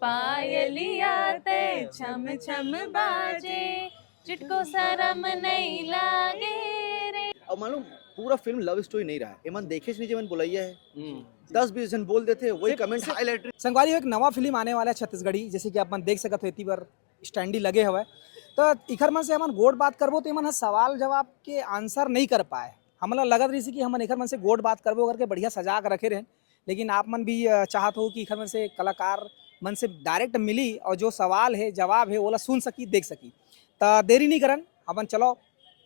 पायलिया ते छम छम बाजे, चिटको शरम नहीं लागे रे। अब मालूम पूरा फिल्म लव स्टोरी नहीं रहा है। एमन देखे नहीं जेमन बोलैया है 10-20 जन बोल देते वही कमेंट हाईलाइट। संगवारी एक नवा फिल्म आने वाला है छत्तीसगढ़ी, जैसे कि अपन देख सकत हो इतनी बार स्टैंडी लगे हुए। तो इखर मन से हमन गोड बात करबो तो मन सवाल जवाब के आंसर नहीं कर पाए। हमला लगत रही कि हमन इखर मन से गोड बात करबो करके बढ़िया सजा के रखे रहे, लेकिन आप मन भी चाहत हो कि इखर मन से कलाकार मन से डायरेक्ट मिली और जो सवाल है जवाब है वो सुन सकी देख सकी। तो देरी नहीं करन अपन चलो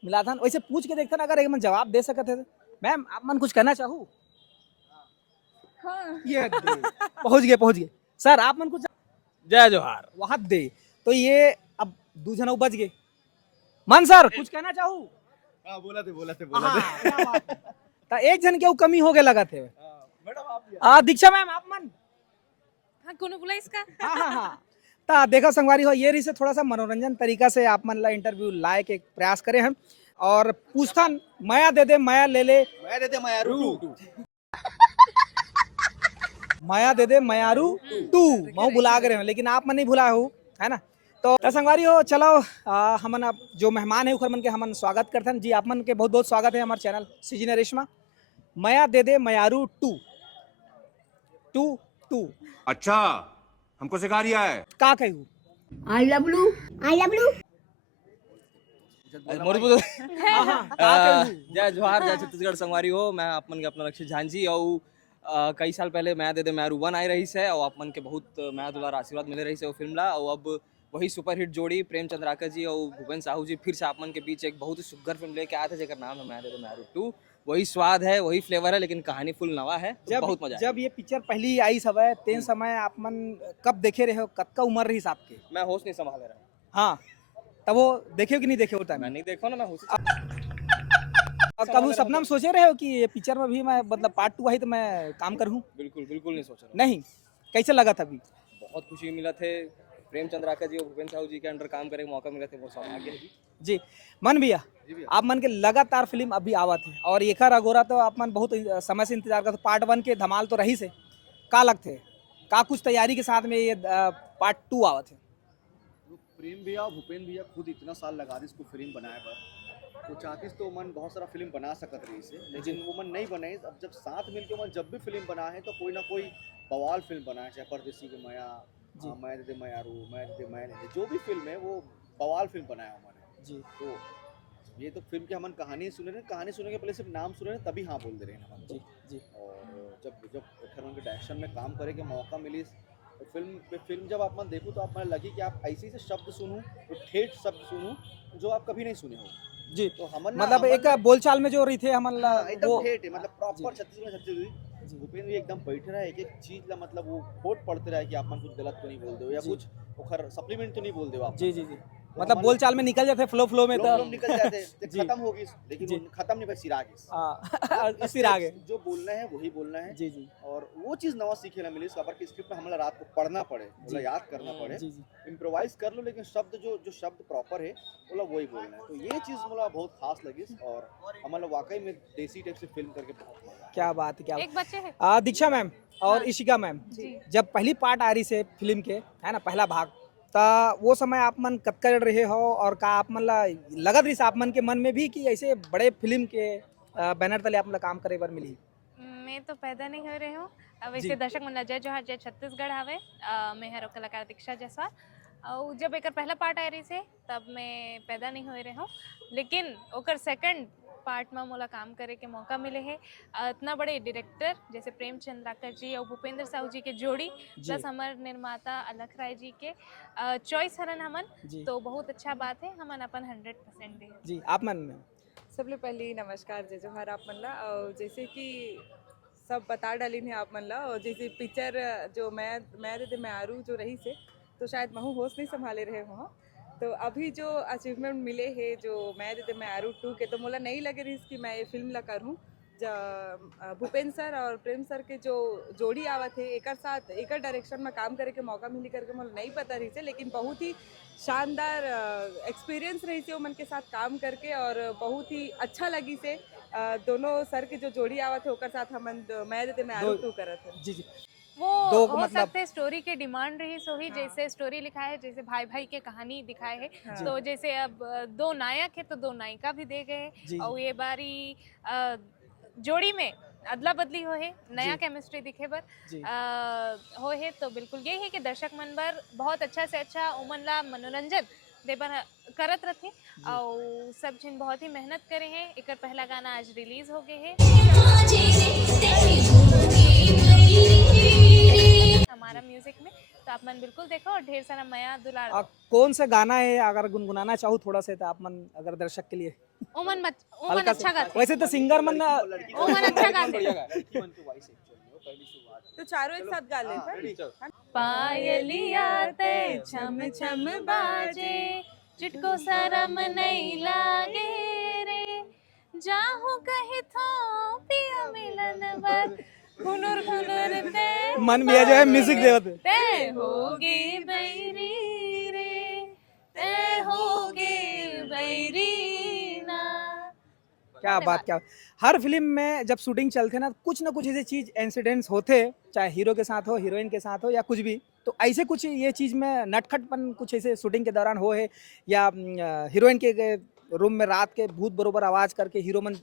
मिलाथन वैसे पूछ के देखते अगर एक मन जवाब दे सकते थे। मैम आप मन कुछ कहना चाहूँ? हाँ। ये पहुंच गए सर आप मन कुछ जय जोहार। वहां दे तो ये अब दू जन बच गए। मन सर कुछ कहना चाहूँ? बोला थे तो एक जन के कमी हो गए लगा थे। मैडम आप दीक्षा मैम आप मन हाँ कौन बोला इसका? हाँ तो देखो संगवारी हो ये रही से थोड़ा सा मनोरंजन तरीका से आप मन ला इंटरव्यू लाए के प्रयास करे हम और पूछथन माया दे दे माया ले ले मायारू माया दे दे मायारू टू मैं बुला के रहे हैं, लेकिन आप मन नहीं भुलाए हो है ना। तो संगवारी हो चलो हमन अब जो मेहमान है उखर मन के हमन स्वागत करते हैं जी। आप मन के बहुत बहुत स्वागत है हमारे चैनल सीजन रेशमा। माया दे दे मायारू टू टू टू अच्छा हमको सिखा रिया है का कहू? I love you. I love you. जय जोहार जय छत्तीसगढ़ संगवारी हो। मैं आप मन के अपना लक्ष्य झांझी और कई साल पहले मैं दे दे मैरू 1 आई रही है और आप मन के बहुत मैं दुलार आशीर्वाद मिले रही है वो फिल्म ला। और अब वही सुपरहिट जोड़ी प्रेमचंद राकर जी और भूपेन साहू जी फिर से आप मन के बीच एक बहुत ही सुघर फिल्म लेके आए थे जेकर नाम है मैं दे दे मैरू 2। वही स्वाद है वही फ्लेवर है लेकिन कहानी फुल नवा है। बहुत मजा जब ये पिक्चर पहली आई सब है तेन समय आप मन कब देखे रहे हो? कतका उम्र रही आपके? मैं होश नहीं संभाल रहा। हाँ तब वो देखे हो कि नहीं देखे होता? मैं नहीं देखो ना मैं होश कभी सपना में सोचे रहे हो कि ये पिक्चर में भी मैं मतलब पार्ट 2 आई तो मैं काम करूँ? बिल्कुल बिल्कुल नहीं सोच रहा। नहीं कैसे लगा था अभी? बहुत खुशी मिला थे प्रेमचंद राकर जी और भूपेन साहू जी के अंडर काम करने का मौका मिला थे वो सौभाग्य है जी। मन भैया आप मन के लगातार फिल्म अभी आवत है और एक अगोरा तो आप मन बहुत समय से इंतजार करते। पार्ट 1 के धमाल तो रही से का लगते का कुछ तैयारी के साथ में ये पार्ट 2 आवत है? प्रेम भैया भूपेन भैया खुद इतना साल लगा दी इसको फिल्म बनाए पर तो चाहतीस तो मन बहुत सारा फिल्म बना सकत रही से, लेकिन वो मन नहीं बनाई। अब जब साथ मिलके मन जब भी फिल्म बना है तो कोई ना कोई बवाल फिल्म बनाए, चाहे परदेसी के माया मैं दे दे मायारू मैं दे दे मैं दे जो भी फिल्म है वो बवाल फिल्म बनाया उन्होंने जी। तो ये तो फिल्म की हमन कहानी सुने रहे, कहानी सुने के पहले सिर्फ नाम सुने रहे तभी हाँ बोल दे रहे हैं हम जी। और जब खैर उनके डायरेक्शन में काम करे के मौका मिली तो फिल्म जब आप मन देखो तो आप मन लगी कि आप ऐसे से शब्द सुनूं तो ठेठ शब्द सुनूं जो आप कभी नहीं सुने हो जी। तो हमन मतलब एक बोलचाल में जो रही थे हमन एकदम ठेठ है, मतलब प्रॉपर छत्तीसगढ़ भूपेन भी एकदम बैठे रहे एक चीज ला मतलब वो कोट पढ़ते रहे कि आप मन कुछ गलत तो नहीं बोल दो या कुछ ओखर सप्लीमेंट तो नहीं बोल दो आप जी जी जी। मतलब बोलचाल में निकल जाते फ्लो में तो निकल जाते खत्म होगी, लेकिन खत्म नहीं भाई सिरा गए जो बोलना है वही बोलना है जी जी। और वो चीज नवा सीखे ना मिली खबर की स्क्रिप्ट में हमला रात को पढ़ना पड़े बोला याद करना पड़े इम्प्रोवाइज कर लो, लेकिन शब्द जो शब्द प्रॉपर है बोला वही बोलना है। तो ये चीज मुझे बहुत खास लगी और हमारा वाकई में देसी टाइप से फिल्म करके बहुत मजा। क्या बात है क्या एक बच्चे है दीक्षा मैम और इशिका मैम जब पहली पार्ट आ रही से फिल्म के है ना पहला भाग ता वो समय आप मन कत कर रहे हो और का आप मन लगत रही आप मन के मन में भी कि ऐसे बड़े फिल्म के बैनर तले आप काम करे बार मिली? मैं तो पैदा नहीं हो रही हूँ अब ऐसे दर्शक मन जय जोहार जय छत्तीसगढ़ हवे। मैं हर कलाकार दीक्षा जायसवाल और जब एक पहला पार्ट आ रही से तब मैं पैदा नहीं हो रही हूँ, लेकिन ओकर सेकंड पार्ट में मोला काम करे के मौका मिले है। इतना बड़े डायरेक्टर जैसे प्रेमचंद राकर जी और भूपेंद्र साहू जी के जोड़ी प्लस हमारे निर्माता अलख राय जी के चॉइस हरन हमन तो बहुत अच्छा बात है। हमन अपन 100% दे जी। आप मन में सबले पहले नमस्कार जय जोहार आप मन ला। और जैसे कि सब बता डालिन है आप मन ला और जैसे पिक्चर जो मैं दे दे मैरू जो रही से तो शायद महू होश नहीं संभाले रहे हो। तो अभी जो अचीवमेंट मिले है जो मैं दे दे मैरू 2 के तो मोला नहीं लगे रही कि मैं ये फिल्म ला करूँ। भूपेन सर और प्रेम सर के जो जोड़ी आवत है एक साथ एक डायरेक्शन में काम करे के मौका मिली करके मुझे नहीं पता रही से, लेकिन बहुत ही शानदार एक्सपीरियंस रही से मन के साथ काम करके और बहुत ही अच्छा लगी से दोनों सर के जो जोड़ी आवत है ओकर साथ हम मैं दे दे मैरू 2 करत है जी जी। वो दो हो मतलब सकते स्टोरी के डिमांड रही सो ही, जैसे स्टोरी लिखा है, जैसे भाई भाई के कहानी दिखाए है, हाँ। तो जैसे अब दो नायक है तो दो नायिका भी दे गए जी और ये बारी जोड़ी में अदला बदली हो है, नया जी। केमिस्ट्री दिखे बर जी हो है, तो बिल्कुल यही है कि दर्शक मन बर बहुत अच्छा से अच्छा उमन ला मनोरंजन देबर करत रथे और सब जिन बहुत ही मेहनत करे हैं। एक पहला गाना आज रिलीज हो गए है हमारा म्यूजिक में, तो आप मन बिल्कुल देखो और ढेर सारा माया दुलार दो। कौन सा गाना है अगर गुनगुनाना चाहूँ थोड़ा सा तो आप मन अगर दर्शक के लिए ओमन हल्का अच्छा सा गाते वैसे तो सिंगर मन ओमन अच्छा गाते तो चारों एक साथ गा लेते हैं। पायलिया ते छम छम बाजे चिटको शरम नहीं लागे रे जाहू कहे थो पिया मिलन बर खुनुर खुनुर ते मन में जो है म्यूजिक देवत ते होगे बैरी रे ते होगे बैरी ना। क्या बात क्या हर फिल्म में जब शूटिंग चलते ना कुछ ऐसी चीज इंसिडेंट्स होते चाहे हीरो के साथ हो हीरोइन के साथ हो या कुछ भी, तो ऐसे कुछ ये चीज में नटखटपन कुछ ऐसे शूटिंग के दौरान हो है या हीरोइन के रूम में रात के भूत बरोबर आवाज करके हीरो मन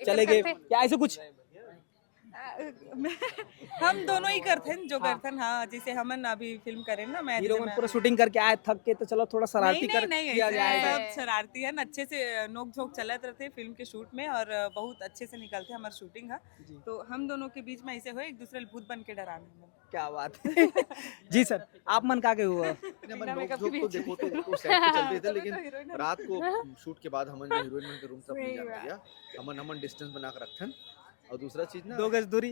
चले गए या ऐसे कुछ हम दोनों ही करते हैं जो करते हैं। हाँ, जैसे हमन अभी फिल्म करें ना, मैं हीरो मन पूरा शूटिंग करके आए थक के तो चलो थोड़ा शरारती नहीं कर नहीं नहीं किया ऐसे जाए सब शरारती है, अच्छे से नोक झोंक चलत रहते फिल्म के शूट में और बहुत अच्छे से निकलते हमारे शूटिंग है। तो हम दोनों के बीच में ऐसे हो एक दूसरे भूत बन के डराने। क्या बात है जी सर आप मन का के हुआ अपन नोक-झोंक तो देखो तो सेट पे चलते थे, लेकिन रात को शूट के बाद हमन जो हीरोइन के रूम सब नहीं जाते भैया, हमन डिस्टेंस बना के रखन। और दूसरा चीज ना 2 गज दूरी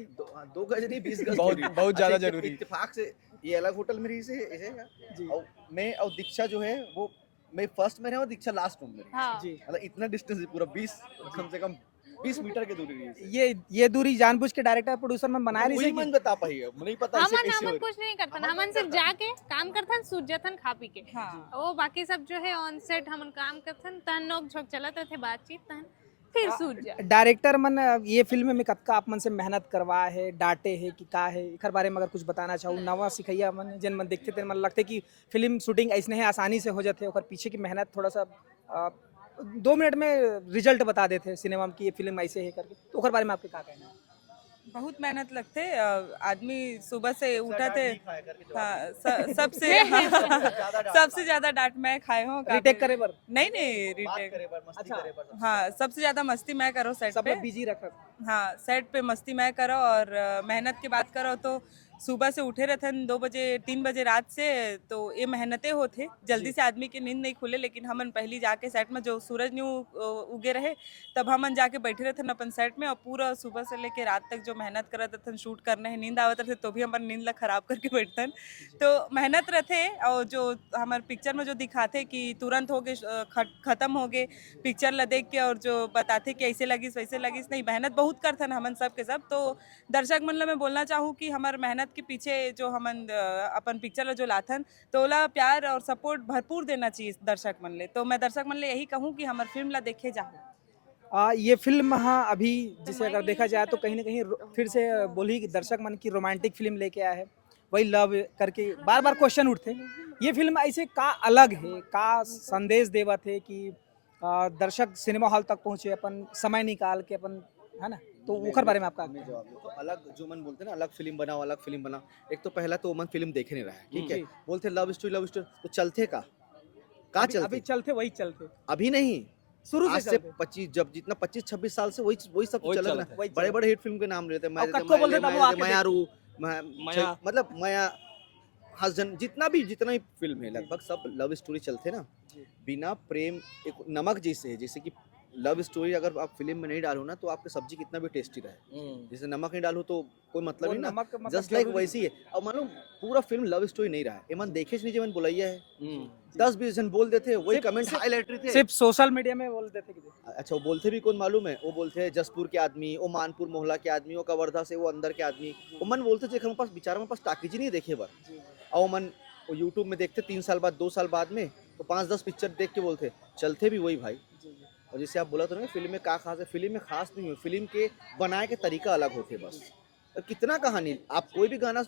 2 गज नहीं 20 गज बहुत- दूरी। बहुत ज्यादा अच्छा, जरूरी। इत्तेफाक से ये अलग होटल में रही से ऐसे जी और मैं और दीक्षा जो है वो मैं फर्स्ट में रहा और दीक्षा लास्ट रूम में रही। हाँ जी मतलब इतना डिस्टेंस पूरा 20 कम से कम 20 मीटर की दूरी रही है। ये दूरी जानबूझ के डायरेक्टर प्रोड्यूसर में बनाए रही वही से मन बता पाई है, मुझे नहीं पता ऐसे हमन कैसे हो हमन रही। कुछ नहीं करतन, हमन सिर्फ जाके काम करतन सूत जतन खा पी के। हाँ, वो बाकी सब जो है ऑन सेट हमन काम करतन तन नोक झोंक चलत रहते बातचीत तन फिर सूत जा। डायरेक्टर मन ये फिल्म में कतका आप मन से मेहनत करवा है डांटे है कि का है एकर बारे में अगर कुछ बताना चाहूँ नवा सिखैया मन जन मन देखते थे मन लगते कि फिल्म शूटिंग ऐसने है आसानी से हो जाते ओकर पीछे की मेहनत थोड़ा सा 2 मिनट में रिजल्ट बता देते सिनेमा में कि ये फिल्म ऐसे है करके, तो ओकर बारे में आपके का कहना है? बहुत मेहनत लगते आदमी सुबह से उठा थे। हाँ, सबसे सबसे ज्यादा डांट मैं खाए हूँ। रिटेक करे बर नहीं नहीं रिटेक। अच्छा हाँ, सबसे ज्यादा मस्ती मैं करो सेट सब पे। लोग बिजी रखा हाँ, सेट पे मस्ती मैं करो और मेहनत की बात करो तो सुबह से उठे रहते 2 बजे 3 बजे रात से, तो ये मेहनतें होते जल्दी से आदमी की नींद नहीं खुले, लेकिन हमन पहली जाके सेट में जो सूरज न्यू उगे रहे तब हमन जाके बैठे रहते अपन सेट में और पूरा सुबह से लेके रात तक जो मेहनत करत रहते शूट करने है, नींद आवत रहते तो भी अपन नींद ला खराब करके बैठते। तो मेहनत रहते और जो हमारे पिक्चर में जो दिखाते कि तुरंत हो गए खत्म हो गए पिक्चर ला देख के और जो बताते कि ऐसे लगिस वैसे लगिस, नहीं मेहनत बहुत करते हमन सब के सब। तो दर्शक मन ला मैं बोलना चाहूँ कि हमार मेहनत के पीछे जो हमन अपन पिक्चर ला जो लाथन तो ओला प्यार और सपोर्ट भरपूर देना चाहिए दर्शक मन ले। तो मैं दर्शक मन ले यही कहूँ कि हमार फिल्म ला देखे जाओ। ये फिल्म हाँ अभी जिसे अगर देखा जाए तो कहीं ना कहीं फिर से बोली कि दर्शक मन की रोमांटिक फिल्म लेके आया है, वही लव करके बार बार क्वेश्चन उठते। ये फिल्म ऐसे का अलग है का संदेश देवत है कि दर्शक सिनेमा हॉल तक पहुँचे अपन समय निकाल के अपन, है ना? तो उखर बारे में आपका मैं जवाब दूं तो अलग जो मन बोलते हैं ना अलग फिल्म बनाओ अलग फिल्म बनाओ। एक तो पहला तो मन फिल्म देखे नहीं रहा है, ठीक है, बोलते लव स्टोरी तो चलते का अभी चलते चलते वही चलते अभी नहीं शुरू आज से से चलते 25 जब जितना 25-26 साल से वही सब वही चल रहा चलता है। वही बड़े बड़े हिट फिल्म के नाम लेते हैं, अब कक्को बोलते तब वो आके मयारू मया। मतलब मया हसन जितना भी फिल्म है लगभग सब लव स्टोरी चलते ना बिना प्रेम। एक नमक जैसे है, जैसे कि लव स्टोरी अगर आप फिल्म में नहीं डालो ना तो आपकी सब्जी कितना भी टेस्टी रहे, जैसे नमक नहीं डालो तो कोई मतलब ही ना, जस्ट लाइक वैसी है। अब मान लो पूरा फिल्म लव स्टोरी नहीं रहा है, एमन देखे नहीं जब बुलाइया है 10-20 जन बोल देते वही कमेंट हाईलाइट थे सिर्फ सोशल मीडिया में बोल देते कि अच्छा वो बोलते भी कौन मालूम है, वो बोलते हैं जसपुर के आदमी, वो मानपुर मोहल्ला के आदमी, वो कवर्धा से वो अंदर के आदमी, वो मन बोलते थे हमारे पास बेचारा हमारे पास टाकीज ही नहीं देखे बार, और मन वो यूट्यूब में देखते 3 साल बाद 2 साल बाद में तो 5-10 पिक्चर देख के बोलते चलते भी वही भाई। और जैसे आप बोला तो ना फिल्म में क्या खास है, फिल्म में खास नहीं है, फिल्म के बनाए के तरीका अलग होते बस। कितना कहानी, आप कोई भी गाना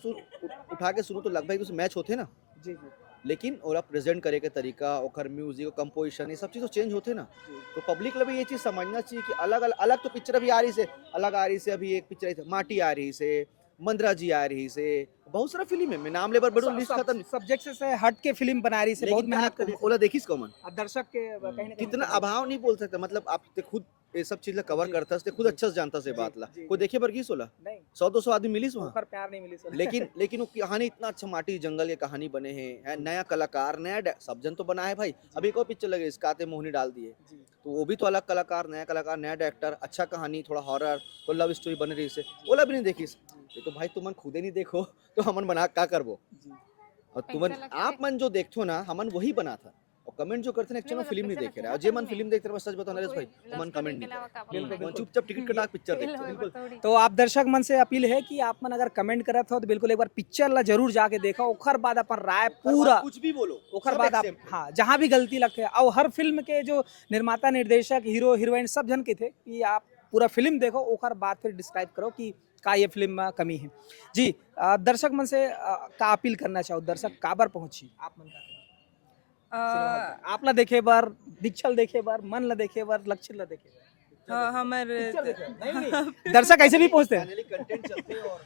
उठा के सुनो तो लगभग उस मैच होते ना, जी जी लेकिन और आप प्रेजेंट करे के तरीका, ओकर म्यूजिक, कंपोजिशन, ये सब चीज़ तो चेंज होते ना। तो पब्लिक को भी ये चीज़ समझना चाहिए कि अलग अलग अलग तो पिक्चर अभी आ रही से, अलग आ रही से, अभी एक पिक्चर आई थी माटी आ रही से, मंदरा जी आ रही से, बहुत सारा फिल्म है, मैं नाम लेबर बड़ो लिस्ट खत्म। सब्जेक्ट से हट के फिल्म बना रही से बहुत लेकिन मेहनत कर ओला देखिस कौन दर्शक के कहीं ना कहीं कितना अभाव नहीं बोल सकता, मतलब आप ते खुद ये सब चीज ला कवर जी, करता है, खुद जी, अच्छा से जानता से बात ला, जी, कोई जी। देखे पर की सोला नहीं 100-200 आदमी मिलिस वहाँ। ओकर प्यार नहीं मिली सर लेकिन वो कहानी इतना अच्छा, माटी जंगल के कहानी बने हैं, नया कलाकार, सब जन तो बना है भाई। अभी एक और पिक्चर लगे इसकाते मोहनी डाल दिए, जी तो वो भी तो अलग कलाकार, नया डायरेक्टर, अच्छा कहानी, थोड़ा हॉरर, तो लव स्टोरी बन रही से, ओला भी नहीं देखिस। ये तो भाई तुमन खुदे नहीं देखो तो हमन बना का करबो, जी और पैसा तुमन लगा के आप मन जो देखो ना, हमन वही बना था। और कमेंट जो करते हैं एक्चुअली मतलब फिल्म नहीं पैसा देख लगता रहा है है, जे ना मन फिल्म फिल्म में। देख रहे सच बताओ नरेश कोई भाई, लव हमन स्टोरी कमेंट के नहीं अलावा का बिल्कुल, बनाना है? चुपचाप टिकट कटा के पिक्चर फेल देखते होए बिल्कुल। बतौड़ी। तो आप दर्शक मन से अपील है कि आप मन अगर कमेंट करत हो तो बिल्कुल एक बार पिक्चर ला जरूर जाके देखो, ओकर बाद अपन राय पूरा कुछ भी बोलो, ओकर सब बाद आप accept है। हाँ जहाँ भी गलती लगते है, और हर फिल्म के जो निर्माता निर्देशक हीरो हीरोइन सब जन के थे कि आप पूरा फिल्म देखो, ओकर बाद फिर डिस्क्राइब करो कि का ये फिल्म में कमी है। जी दर्शक मन से का अपील करना चाहो, दर्शक काबर पहुंची आप मन का सिनेमा हॉल पे? आप ला देखे बार, दीक्षल देखे बार, मन ला देखे बार, लक्षित ला देखे बार, हाँ हमर पिक्चर देखे बार। नहीं नहीं दर्शक ऐसे भी पहुंचते हैं। फाइनली कंटेंट चलते हैं, और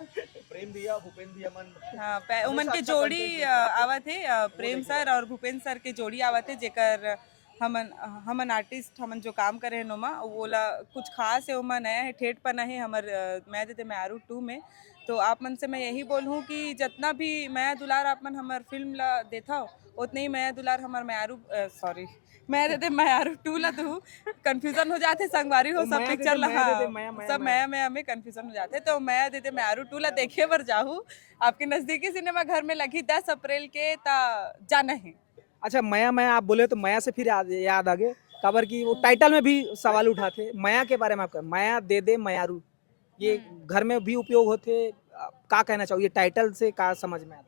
प्रेम भैया, भूपेन भैया मन हाँ उमन हमेशा के अच्छा जोड़ी content देते हैं। आवत है प्रेम सर और भूपेंद्र सर के जोड़ी आवत है, जेकर हमन हमन आर्टिस्ट हमन जो काम करे हैं नोमा वोला कुछ खास है, ओमा नया है, ठेठ पना है हमर मैं देते मैं आरू 2 में। तो आप मन से मैं यही बोलूँ कि जितना भी माया दुलार आप मन हमार फिल्म ला देता हो, उतने ही माया दुलार हमार मैं आरू सॉरी मैं देते मैं आरू 2 ला दूँ, कंफ्यूजन हो जाते संगवारी हो तो सब माया देते, पिक्चर ला, माया हाँ देते, माया, सब माया। माया में कंफ्यूजन हो जाते। तो मैं देते मैं आरू 2 ला देखे बर जाहूँ, आपके नजदीकी सिनेमा घर में लगी 10 अप्रैल के, ता जाना है। अच्छा माया माया आप बोले तो माया से फिर याद आ गए काबर की वो टाइटल में भी सवाल उठाते माया के बारे में। आपका माया दे दे मायारू ये घर में भी उपयोग होते, का कहना चाहिए टाइटल से का समझ में आता?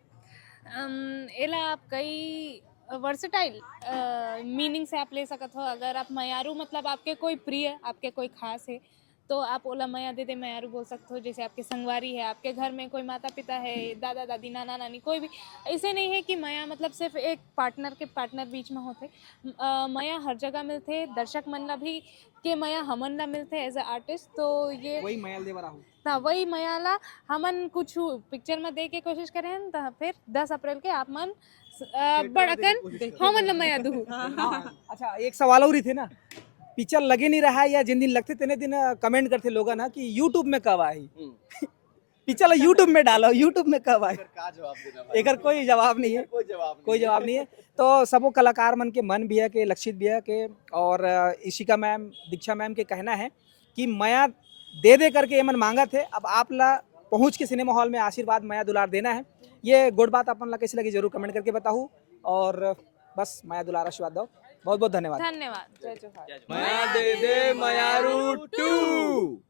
एला आप कई वर्सेटाइल मीनिंग से आप ले सकत हो। अगर आप मयारू मतलब आपके कोई प्रिय, आपके कोई खास है, तो आप ओला मया दे दे मयारू बोल सकते हो। जैसे आपके संगवारी है, आपके घर में कोई माता पिता है, दादा दादी, नाना नानी, कोई भी, ऐसे नहीं है कि मया मतलब सिर्फ एक पार्टनर बीच में होते। मया हर जगह मिलते, दर्शक मन ला भी के मया हमन ला मिलते एज अ आर्टिस्ट। तो ये वही माया दे रहा हूँ। ना वही मयाला हमन कुछ पिक्चर में दे के कोशिश करें न, तो फिर 10 अप्रैल के आप मन बड़कन हमन ला मया दू। अच्छा एक सवाल और ही थे ना, पिक्चर लगे नहीं रहा है या जिन दिन लगते तेने दिन कमेंट करते लोग ना कि यूट्यूब में कब आई पिक्चर यूट्यूब में डालो, यूट्यूब में कब आई, का जवाब देना भाई? एकर कोई जवाब नहीं है, कोई जवाब नहीं है। तो सबो कलाकार मन के मन भी है के लक्षित भी है के, और इशिका मैम, दीक्षा मैम के कहना है कि माया दे दे करके ये मन मांगा थे, अब आप ला पहुँच के सिनेमा हॉल में आशीर्वाद माया दुलार देना है। ये गुड बात अपन ला कैसी लगी जरूर कमेंट करके बताऊँ, और बस माया दुलार आशीर्वाद दो। बहुत बहुत धन्यवाद। धन्यवाद। जय जोहार। माया दे दे मायारू 2।